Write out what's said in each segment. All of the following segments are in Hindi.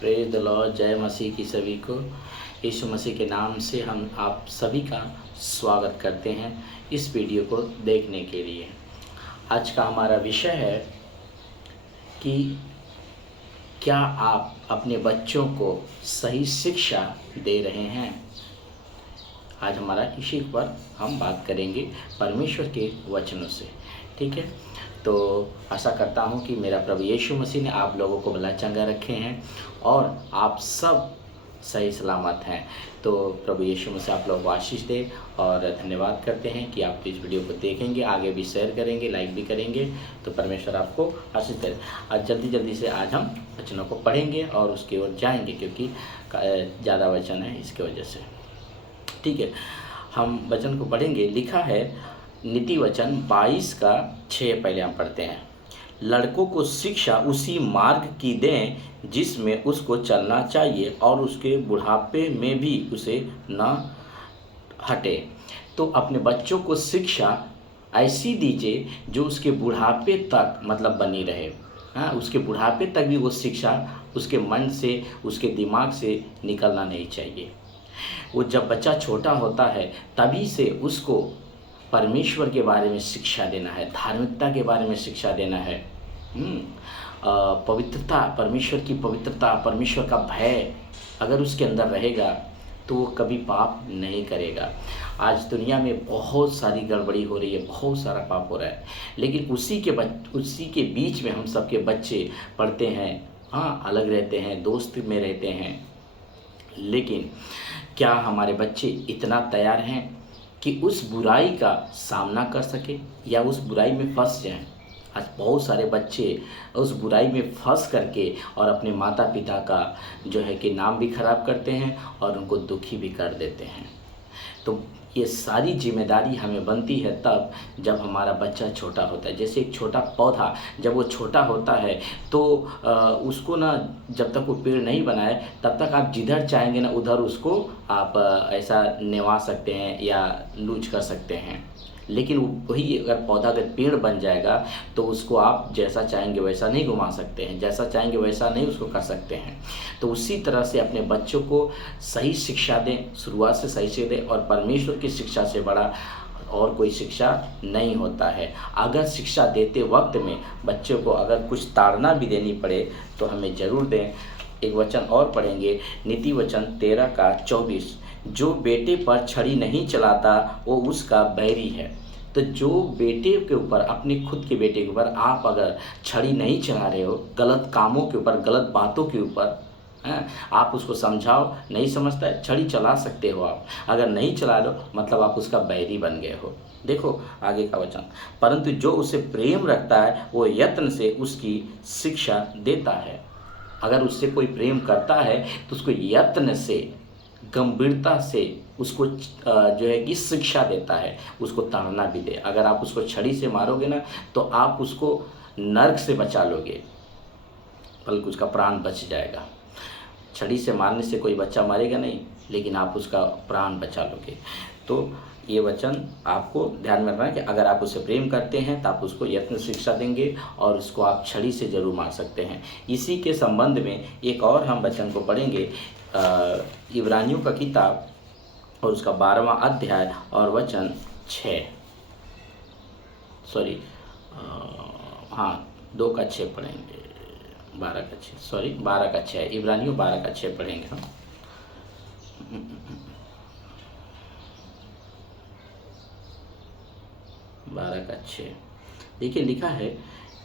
Praise the Lord. जय मसीह की सभी को। यीशु मसीह के नाम से हम आप सभी का स्वागत करते हैं इस वीडियो को देखने के लिए। आज का हमारा विषय है कि क्या आप अपने बच्चों को सही शिक्षा दे रहे हैं। आज हमारा इसी पर हम बात करेंगे परमेश्वर के वचनों से। ठीक है, तो आशा करता हूँ कि मेरा प्रभु यीशु मसीह ने आप लोगों को भला चंगा रखे हैं और आप सब सही सलामत हैं। तो प्रभु यीशु मसीह आप लोगों को आशीष दे और धन्यवाद करते हैं कि आप इस वीडियो को देखेंगे, आगे भी शेयर करेंगे, लाइक भी करेंगे। तो परमेश्वर आपको आशीष दे। आज जल्दी से आज हम वचनों को पढ़ेंगे और उसकी ओर जाएंगे, क्योंकि ज़्यादा वचन है इसकी वजह से। ठीक है, हम वचन को पढ़ेंगे। लिखा है नीति वचन 22:6 पहले हम पढ़ते हैं। लड़कों को शिक्षा उसी मार्ग की दें जिसमें उसको चलना चाहिए और उसके बुढ़ापे में भी उसे न हटे। तो अपने बच्चों को शिक्षा ऐसी दीजिए जो उसके बुढ़ापे तक मतलब बनी रहे। हाँ, उसके बुढ़ापे तक भी वो शिक्षा उसके मन से, उसके दिमाग से निकलना नहीं चाहिए। वो जब बच्चा छोटा होता है तभी से उसको परमेश्वर के बारे में शिक्षा देना है, धार्मिकता के बारे में शिक्षा देना है। पवित्रता, परमेश्वर की पवित्रता, परमेश्वर का भय अगर उसके अंदर रहेगा तो वो कभी पाप नहीं करेगा। आज दुनिया में बहुत सारी गड़बड़ी हो रही है, बहुत सारा पाप हो रहा है, लेकिन उसी के बीच में हम सबके बच्चे पढ़ते हैं। हाँ, अलग रहते हैं, दोस्त में रहते हैं, लेकिन क्या हमारे बच्चे इतना तैयार हैं कि उस बुराई का सामना कर सके या उस बुराई में फंस जाएं। आज बहुत सारे बच्चे उस बुराई में फंस करके और अपने माता पिता का जो है कि नाम भी खराब करते हैं और उनको दुखी भी कर देते हैं। तो ये सारी जिम्मेदारी हमें बनती है तब जब हमारा बच्चा छोटा होता है। जैसे एक छोटा पौधा जब वो छोटा होता है तो उसको ना, जब तक वो पेड़ नहीं बनाए तब तक आप जिधर चाहेंगे ना उधर उसको आप ऐसा निवा सकते हैं या लूज कर सकते हैं। लेकिन वही अगर पौधा अगर पेड़ बन जाएगा तो उसको आप जैसा चाहेंगे वैसा नहीं घुमा सकते हैं, जैसा चाहेंगे वैसा नहीं उसको कर सकते हैं। तो उसी तरह से अपने बच्चों को सही शिक्षा दें, शुरुआत से सही से दें, और परमेश्वर की शिक्षा से बड़ा और कोई शिक्षा नहीं होता है। अगर शिक्षा देते वक्त में बच्चों को अगर कुछ ताड़ना भी देनी पड़े तो हमें ज़रूर दें। एक वचन और पढ़ेंगे, नीति वचन 13:24। जो बेटे पर छड़ी नहीं चलाता वो उसका बैरी है। तो जो बेटे के ऊपर, अपने खुद के बेटे के ऊपर आप अगर छड़ी नहीं चला रहे हो, गलत कामों के ऊपर, गलत बातों के ऊपर, आप उसको समझाओ, नहीं समझता है, छड़ी चला सकते हो आप। अगर नहीं चला लो मतलब आप उसका बैरी बन गए हो। देखो आगे का वचन, परंतु जो उसे प्रेम रखता है वो यत्न से उसकी शिक्षा देता है। अगर उससे कोई प्रेम करता है तो उसको यत्न से, गंभीरता से उसको जो है कि शिक्षा देता है, उसको ताड़ना भी दे। अगर आप उसको छड़ी से मारोगे ना तो आप उसको नरक से बचा लोगे, बल्कि उसका प्राण बच जाएगा। छड़ी से मारने से कोई बच्चा मरेगा नहीं, लेकिन आप उसका प्राण बचा लोगे। तो ये वचन आपको ध्यान में रखना है कि अगर आप उसे प्रेम करते हैं तो आप उसको यत्न शिक्षा देंगे और उसको आप छड़ी से ज़रूर मार सकते हैं। इसी के संबंध में एक और हम वचन को पढ़ेंगे, इब्रानियों का किताब और उसका 12वां अध्याय और वचन 6, 2:6 पढ़ेंगे, 12:6, इब्रानियों 12:6 पढ़ेंगे हम। 12:6 देखिए, लिखा है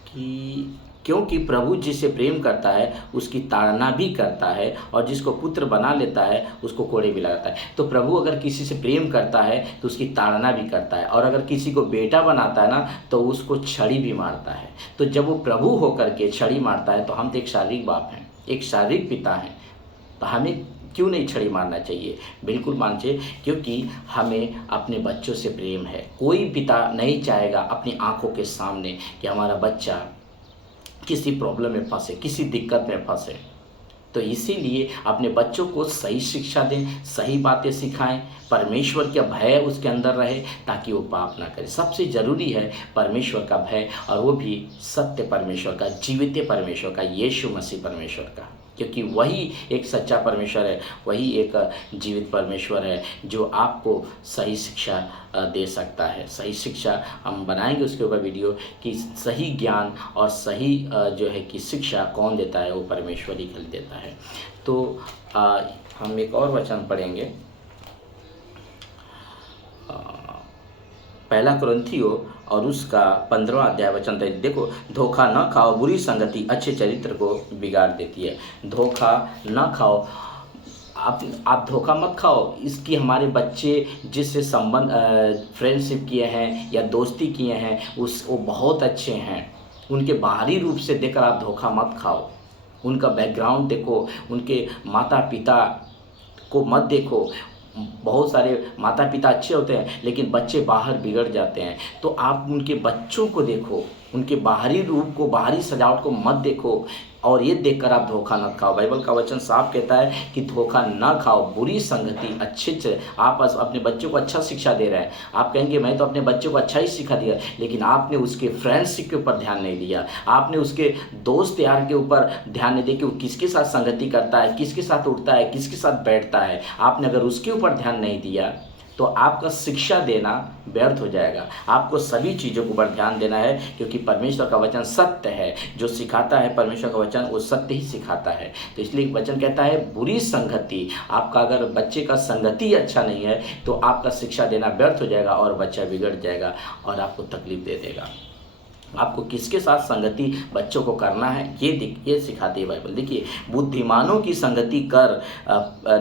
कि क्योंकि प्रभु जिसे प्रेम करता है उसकी ताड़ना भी करता है और जिसको पुत्र बना लेता है उसको कोड़े भी लगाता है। तो प्रभु अगर किसी से प्रेम करता है तो उसकी ताड़ना भी करता है, और अगर किसी को बेटा बनाता है ना तो उसको छड़ी भी मारता है। तो जब वो प्रभु होकर के छड़ी मारता है तो हम तो एक शारीरिक बाप हैं, एक शारीरिक पिता हैं, तो हमें क्यों नहीं छड़ी मारना चाहिए? बिल्कुल मानना चाहिए, क्योंकि हमें अपने बच्चों से प्रेम है। कोई पिता नहीं चाहेगा अपनी आंखों के सामने कि हमारा बच्चा किसी प्रॉब्लम में फंसे, किसी दिक्कत में फंसे। तो इसीलिए अपने बच्चों को सही शिक्षा दें, सही बातें सिखाएं, परमेश्वर का भय उसके अंदर रहे ताकि वो पाप ना करे। सबसे ज़रूरी है परमेश्वर का भय, और वो भी सत्य परमेश्वर का, जीवित परमेश्वर का, यीशु मसीह परमेश्वर का, क्योंकि वही एक सच्चा परमेश्वर है, वही एक जीवित परमेश्वर है जो आपको सही शिक्षा दे सकता है। सही शिक्षा हम बनाएंगे उसके ऊपर वीडियो कि सही ज्ञान और सही जो है कि शिक्षा कौन देता है, वो परमेश्वर ही खाली देता है। तो हम एक और वचन पढ़ेंगे, पहला कुरिन्थियों और उसका 15वां अध्याय वचन। देखो, धोखा न खाओ, बुरी संगति अच्छे चरित्र को बिगाड़ देती है। धोखा न खाओ, आप धोखा मत खाओ। इसकी हमारे बच्चे जिससे संबंध फ्रेंडशिप किए हैं या दोस्ती किए हैं वो बहुत अच्छे हैं, उनके बाहरी रूप से देखकर आप धोखा मत खाओ। उनका बैकग्राउंड देखो, उनके माता पिता को मत देखो। बहुत सारे माता पिता अच्छे होते हैं लेकिन बच्चे बाहर बिगड़ जाते हैं। तो आप उनके बच्चों को देखो, उनके बाहरी रूप को, बाहरी सजावट को मत देखो, और ये देखकर आप धोखा न खाओ। बाइबल का वचन साफ कहता है कि धोखा न खाओ, बुरी संगति अच्छे से। आप अपने बच्चों को अच्छा शिक्षा दे रहे हैं, आप कहेंगे मैं तो अपने बच्चों को अच्छा ही सिखा दिया, लेकिन आपने उसके फ्रेंडशिप के ऊपर ध्यान नहीं दिया, आपने उसके दोस्त यार के ऊपर ध्यान नहीं दिया कि वो किसके साथ संगति करता है, किसके साथ उठता है, किसके साथ बैठता है। आपने अगर उसके ऊपर ध्यान नहीं दिया तो आपका शिक्षा देना व्यर्थ हो जाएगा। आपको सभी चीज़ों के ऊपर ध्यान देना है, क्योंकि परमेश्वर का वचन सत्य है। जो सिखाता है परमेश्वर का वचन वो सत्य ही सिखाता है। तो इसलिए वचन कहता है बुरी संगति, आपका अगर बच्चे का संगति अच्छा नहीं है तो आपका शिक्षा देना व्यर्थ हो जाएगा और बच्चा बिगड़ जाएगा और आपको तकलीफ दे देगा। आपको किसके साथ संगति बच्चों को करना है ये सिखाती है बाइबल। देखिए, बुद्धिमानों की संगति कर,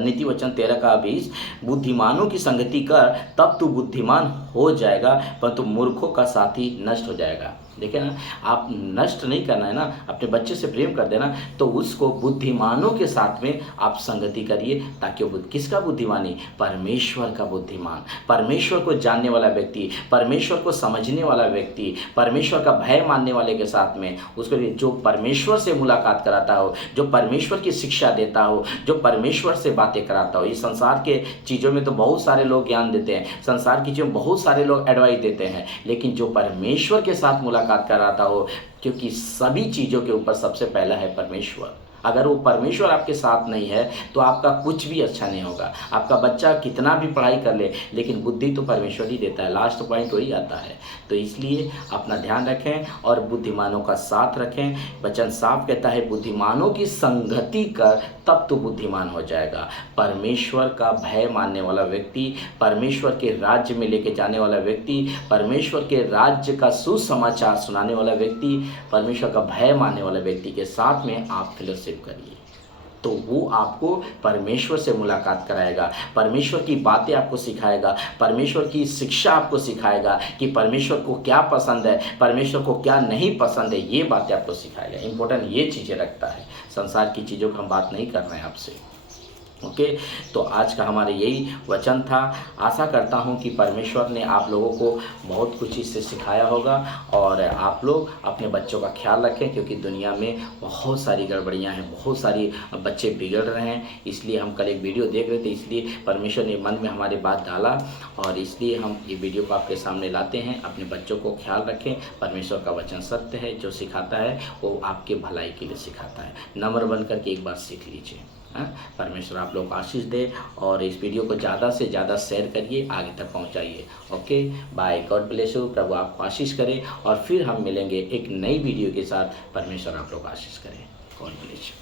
नीति वचन 13:20, बुद्धिमानों की संगति कर तब तू बुद्धिमान हो जाएगा, परंतु मूर्खों का साथी नष्ट हो जाएगा। देखिए ना, आप नष्ट नहीं करना है ना, अपने बच्चे से प्रेम कर देना, तो उसको बुद्धिमानों के साथ में आप संगति करिए ताकि वो किसका बुद्धिमानी, परमेश्वर का बुद्धिमान, परमेश्वर को जानने वाला व्यक्ति, परमेश्वर को समझने वाला व्यक्ति, परमेश्वर का भय मानने वाले के साथ में उसको जो परमेश्वर से मुलाकात कराता हो, जो परमेश्वर की शिक्षा देता हो, जो परमेश्वर से बातें कराता हो। इस संसार के चीज़ों में तो बहुत सारे लोग ज्ञान देते हैं, संसार की चीज़ों में बहुत सारे लोग एडवाइस देते हैं, लेकिन जो परमेश्वर के साथ मुलाकात कराता हो, क्योंकि सभी चीज़ों के ऊपर सबसे पहला है परमेश्वर। अगर वो परमेश्वर आपके साथ नहीं है तो आपका कुछ भी अच्छा नहीं होगा। आपका बच्चा कितना भी पढ़ाई कर ले, लेकिन बुद्धि तो परमेश्वर ही देता है, लास्ट पॉइंट वही आता है। तो इसलिए अपना ध्यान रखें और बुद्धिमानों का साथ रखें। वचन साफ कहता है बुद्धिमानों की संगति कर तब तो बुद्धिमान हो जाएगा। परमेश्वर का भय मानने वाला व्यक्ति, परमेश्वर के राज्य में लेके जाने वाला व्यक्ति, परमेश्वर के राज्य का सुसमाचार सुनाने वाला व्यक्ति, परमेश्वर का भय मानने वाला व्यक्ति के साथ में आप फेलोशिप करिए, तो वो आपको परमेश्वर से मुलाकात कराएगा, परमेश्वर की बातें आपको सिखाएगा, परमेश्वर की शिक्षा आपको सिखाएगा कि परमेश्वर को क्या पसंद है, परमेश्वर को क्या नहीं पसंद है, ये बातें आपको सिखाएगा। इंपॉर्टेंट ये चीज़ें रखता है, संसार की चीज़ों की हम बात नहीं कर रहे हैं आपसे। ओके, तो आज का हमारे यही वचन था। आशा करता हूँ कि परमेश्वर ने आप लोगों को बहुत कुछ इससे सिखाया होगा, और आप लोग अपने बच्चों का ख्याल रखें, क्योंकि दुनिया में बहुत सारी गड़बड़ियाँ हैं, बहुत सारी बच्चे बिगड़ रहे हैं। इसलिए हम कल एक वीडियो देख रहे थे, इसलिए परमेश्वर ने मन में हमारे बात डाला, और इसलिए हम ये वीडियो को आपके सामने लाते हैं। अपने बच्चों को ख्याल रखें, परमेश्वर का वचन सत्य है, जो सिखाता है वो आपके भलाई के लिए सिखाता है। नम्र बन करके एक बार सीख लीजिए। परमेश्वर आप लोग को आशीष दे, और इस वीडियो को ज़्यादा से ज़्यादा शेयर करिए, आगे तक पहुंचाइए। Okay, bye, God bless you, प्रभु आपको आशीष करे, और फिर हम मिलेंगे एक नई वीडियो के साथ। परमेश्वर आप लोग को आशीष करें। God bless you.